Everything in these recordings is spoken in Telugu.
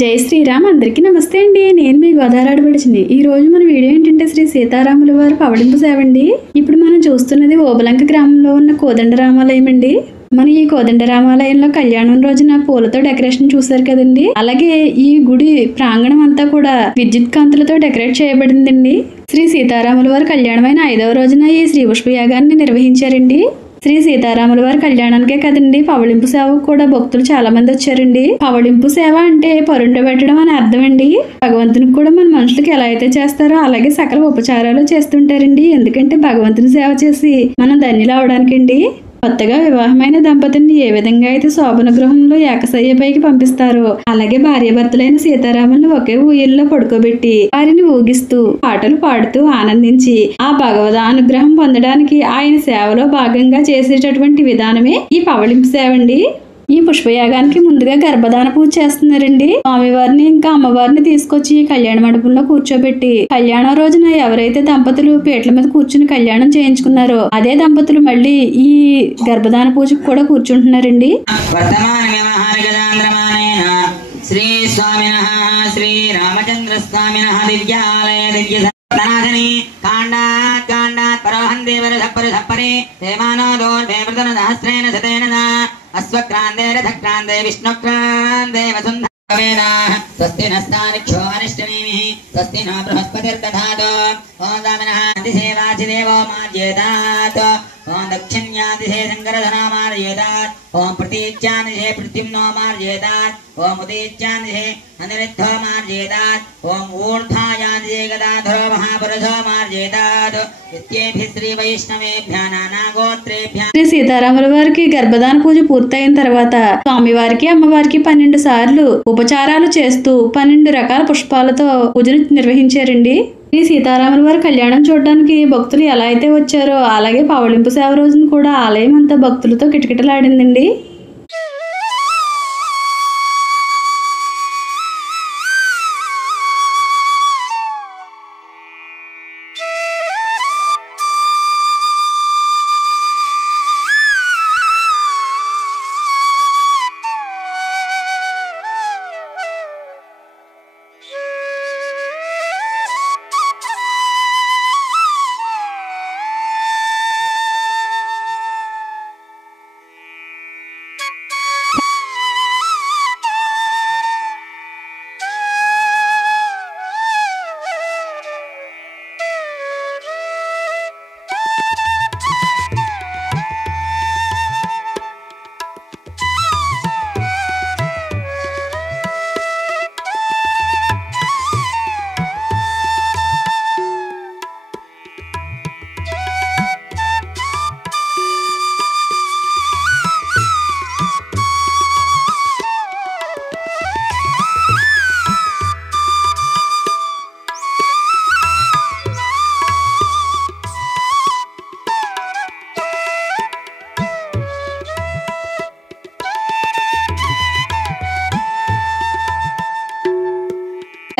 జై శ్రీరామ్ అందరికీ నమస్తే అండి. నేను మీ గోదావరి. ఈ రోజు మన వీడియో ఏంటంటే శ్రీ సీతారాముల వారి పవళింపు సేవ అండి. ఇప్పుడు మనం చూస్తున్నది ఓబలంక గ్రామంలో ఉన్న కోదండ రామాలయం అండి. మన ఈ కోదండ రామాలయంలో కళ్యాణం రోజున పూలతో డెకరేషన్ చూసారు కదండి. అలాగే ఈ గుడి ప్రాంగణం అంతా కూడా విద్యుత్ కాంతులతో డెకరేట్ చేయబడిందండి. శ్రీ సీతారాముల వారి కళ్యాణమైన 5వ రోజున ఈ శ్రీ పుష్పయాగాన్ని నిర్వహించారండి. శ్రీ సీతారాముల వారి కళ్యాణానికే కదండి పవళింపు సేవకు కూడా భక్తులు చాలా మంది వచ్చారండి. పవళింపు సేవ అంటే పరుండ పెట్టడం అని అర్థం అండి. భగవంతునికి కూడా మన మనుషులకు ఎలా అయితే చేస్తారో అలాగే సకల ఉపచారాలు చేస్తుంటారండి. ఎందుకంటే భగవంతుని సేవ చేసి మనం ధన్యులు అవడానికండి. కొత్తగా వివాహమైన దంపతుల్ని ఏ విధంగా అయితే శోభన గృహంలో ఏకశయ్యపైకి పంపిస్తారో అలాగే భార్యాభర్తలైన సీతారాములను ఒకే ఊయల్లో పడుకోబెట్టి వారిని ఊగిస్తూ పాటలు పాడుతూ ఆనందించి ఆ భగవద్ అనుగ్రహం పొందడానికి ఆయన సేవలో భాగంగా చేసేటటువంటి విధానమే ఈ పవళింపు సేవ అండి. ఈ పుష్పయాగానికి ముందుగా గర్భధాన పూజ చేస్తున్నారండి. స్వామివారిని ఇంకా అమ్మవారిని తీసుకొచ్చి కళ్యాణ మండపంలో కూర్చోబెట్టి కళ్యాణం రోజున ఎవరైతే దంపతులు పీటల మీద కూర్చుని కళ్యాణం చేయించుకున్నారో అదే దంపతులు మళ్ళీ ఈ గర్భధాన పూజకు కూడా కూర్చుంటున్నారండి. శ్రీ స్వామినః శ్రీ రామచంద్ర స్వామినః దివ్యాలయ దివ్య కాండాత్ పరోహందే వరసపరే దేవానో దోర్వేవృతన సహస్రేణ శతేన అశ్వక్రాంతే రథక్రాంతే విష్ణుక్రాంతే వసుంధవేన స్వస్తి నస్తానిక్షో అనిష్టనేమిః స్వస్తి నో బృహస్పతిర్దధాతు ఓం దామినః దిశేవాచిదేవో మాజ్యేతాత్ ఓం దక్షిణ్యాదిశే శంకరధనో మార్యేతాత్ ఓం ప్రతీచ్యాదిశే ప్రత్యుమ్నో మార్యేతాత్ ఓం ఉదీచ్యాదిశే అనిరుద్ధో మార్యేతాత్ ఓం ఊర్ధ్వాయాదిశే గదాధరో మహాపురుషో మార్యేతాత్ ఇత్యేభిః శ్రీ వైష్ణవేభ్యః నానాగోత్రేభ్యః. శ్రీ సీతారాముల వారికి గర్భధాన పూజ పూర్తయిన తర్వాత స్వామివారికి అమ్మవారికి 12 సార్లు ఉపచారాలు చేస్తూ 12 రకాల పుష్పాలతో పూజను నిర్వహించారండి. శ్రీ సీతారాముల వారి కళ్యాణం చూడడానికి భక్తులు ఎలా అయితే వచ్చారో అలాగే పవళింపు సేవ రోజున కూడా ఆలయం అంతా భక్తులతో కిటకిటలాడిందండి.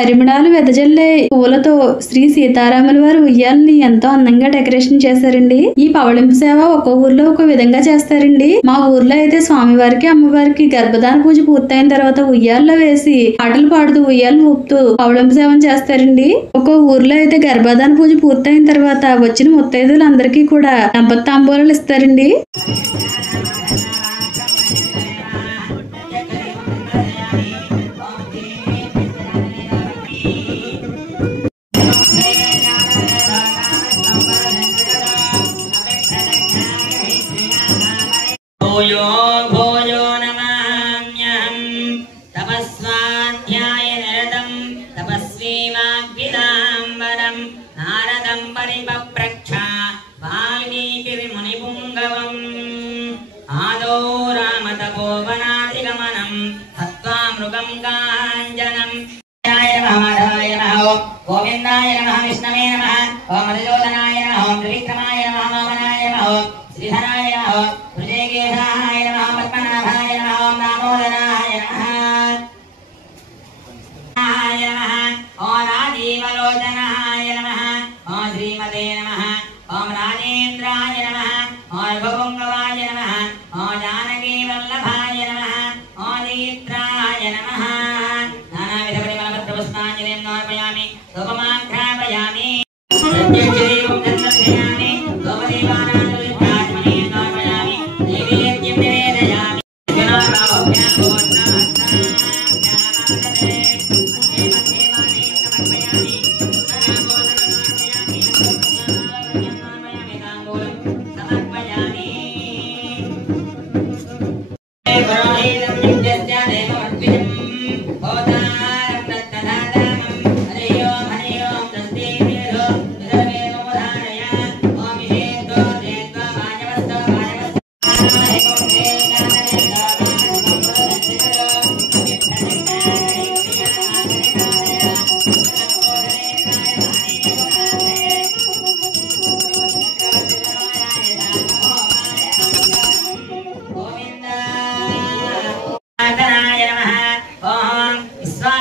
పరిమళాలు వెదజల్లే పూలతో శ్రీ సీతారాముల వారి ఉయ్యాలని ఎంతో అందంగా డెకరేషన్ చేశారండి. ఈ పవళింపు సేవ ఒక్కో ఊర్లో ఒక విధంగా చేస్తారండి. మా ఊర్లో అయితే స్వామివారికి అమ్మవారికి గర్భధాన పూజ పూర్తయిన తర్వాత ఉయ్యాల్లో వేసి పాటలు పాడుతూ ఉయ్యాలను ఊపుతూ పవళింపు సేవను చేస్తారండి. ఒక్కో ఊర్లో అయితే గర్భధాన పూజ పూర్తయిన తర్వాత వచ్చిన ముత్తైదులందరికీ కూడా దంపతి తాంబూలాలు ఇస్తారండి. భూయో భూయో నమామ్యహం తపస్వాధ్యాయ నిరతం తపస్వీ వాగ్విదాంబరం నారదం పరిపప్రక్ష వాల్మీకిర్మునిపుంగవం ఆదో రామతపోవనాధిగమనం హత్వా మృగం కాంజనం. మాధవాయ నమః గోవిందాయ నమః విష్ణవే నమః ఓం మధుసూదనాయ నమః ఓం త్రివిక్రమాయ నమః వామనాయ నమః శ్రీధరాయ నమః హృదయకేశాయ నమః పద్మనాభాయ నమః ఓం దామోదరాయ నమః ఓం రాజీవలోచనాయ నమః ఓం శ్రీమతే నమః ఓం రాజేంద్రాయ నమః ఓం రఘుపుంగవాయ నమః ఓం జానకీ వల్లభాయ నమః ఓం దీత్రాయ నమః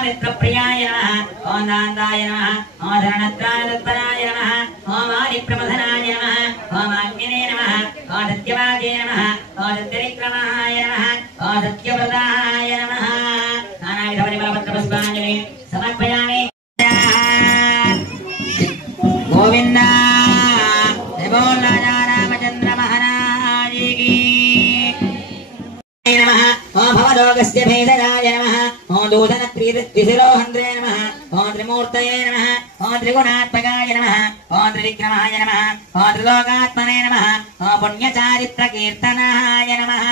मित्रप्रियाय नमः ओम दान्ताय नमः ओम धरणत्राय नमः ओम आदिप्रमथनाय नमः ओम अग्निने नमः ओम सत्यवादे नमः ओम सत्यविक्रमाय नमः ओम सत्यव्रताय नमः नानाविध परिमलपत्रपुष्पाञ्जलि समर्पयामि गोविन्द बोल राजा रामचंद्र महाराज की नमः ओम भवरोगस्य भेदराय नमः ओम दूषण त्रिशिरोहन्द्रे नमः ओम त्रिमूर्तये नमः ओम त्रिगुणात्मकाय नमः ओम त्रिविक्रमाय नमः ओम त्रिलोकात्मने नमः ओम पुण्यचारित्रकीर्तनाय नमः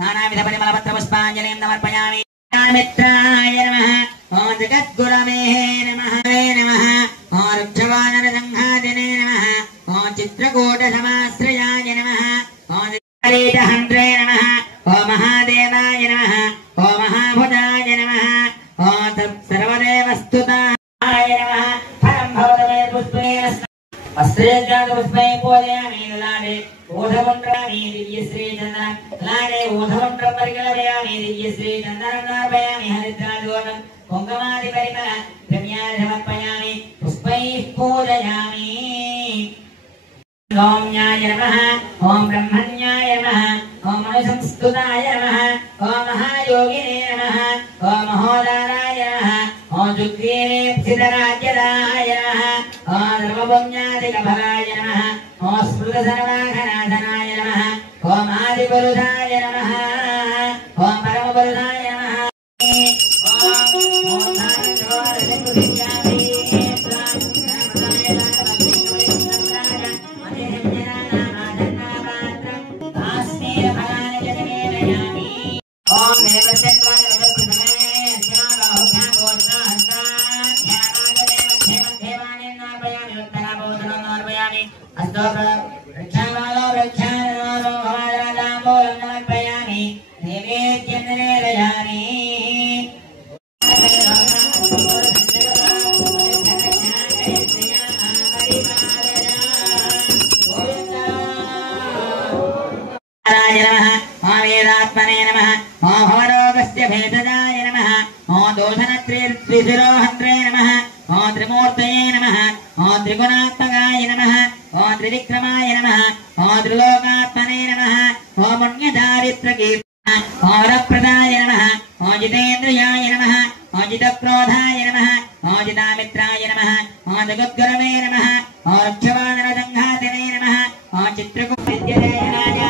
नानाविध परिमलपत्रपुष्पाञ्जलिं समर्पयामि मित्राय नमः ओम जगद्गुरवे नमः ओम वृक्षवानरसंहादिने नमः ओम चित्रकूटसमाश्रयाय नमः ओम हन्द्रे नमः ओम महादेवाय नमः ओम महाभुजाय नमः ओम सर्वदेवस्तुताय नमः फलं भवतमे पुष्पेण अस्त्रेजातपुष्पै पूजयामि ललाटे ऊढमन्त्रयामि दिव्यश्रीचन्दनं ललाटे ऊढमन्त्रं परिकलयामि दिव्यश्रीचन्दनं समर्पयामि हरिद्रादोषं कुङ्कुमादिपरिमल द्रव्याणि समर्पयामि पुष्पैः पूजयामि ओम न्याय नमः ओम ब्रह्मण्याय नमः ओम मनुसंस्तुताय नमः ओम महायोगिने नमः ओम महोदाराय नमः ओम जुग्रीवेप्सितराज्यदाय नमः ओम सर्वपुण्यादिकफलाय नमः ओम स्मृतसर्वाघनाथनाय नमः ओम आदिपुरुषाय नमः ओम परमपुरुषाय नमः वेदात्मने नमः ओम भवरोगस्य भेदजाय नमः ओम दोषणत्रिशिरोहन्द्रे नमः ओम त्रिमूर्तये नमः ओम त्रिगुणात्मकाय नमः ओम त्रिविक्रमाय नमः ओम त्रिलोकात्मने नमः ओम पुण्यचारित्रकीर्तनाय ओम वरप्रदाय नमः ओम जितेन्द्रियाय नमः ओम जितक्रोधाय नमः ओम जितामित्राय नमः ओम जगद्गुरवे नमः ओम वृक्षवानरसंहादिने नमः ओम चित्रकूटविद्यतेनाय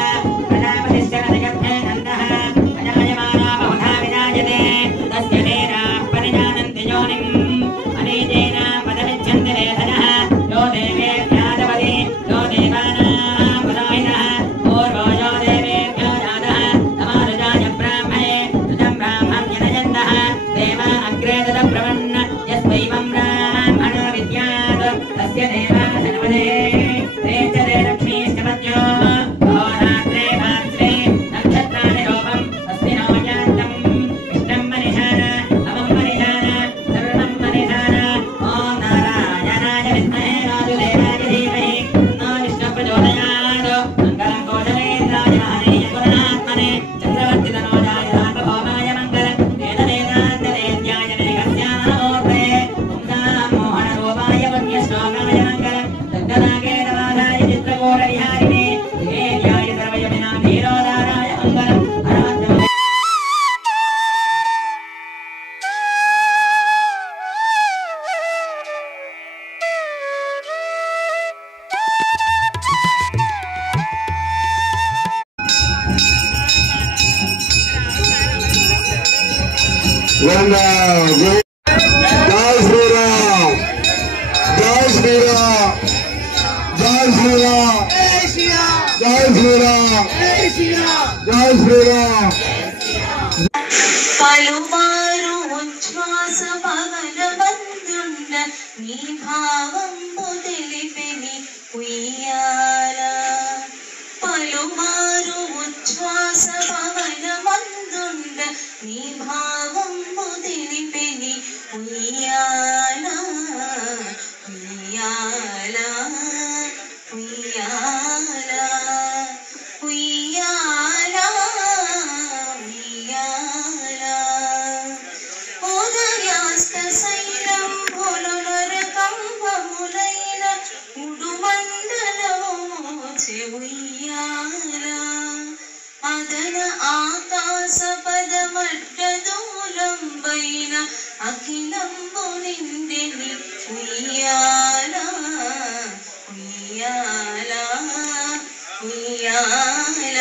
పలుమారు ఉచ్ఛ్వాస పవనమందుండ నీ భావంబు తెలిపెని ఉయ్యాల పలుమారు ఉచ్ఛ్వాస పవనమందుండ నీ భావంబు తెలిపెని ఉయ్యాల ఉయ్యాల ఉయ్యాల ఉయ్యాల ఉయ్యాల ఉదయాస్త ఉయ్యాల అదన ఆకాశ పదమడ్డదూలంబైన అఖిలంబు నిందెని ఉయ్యాల ఉయ్యాల ఉయ్యాల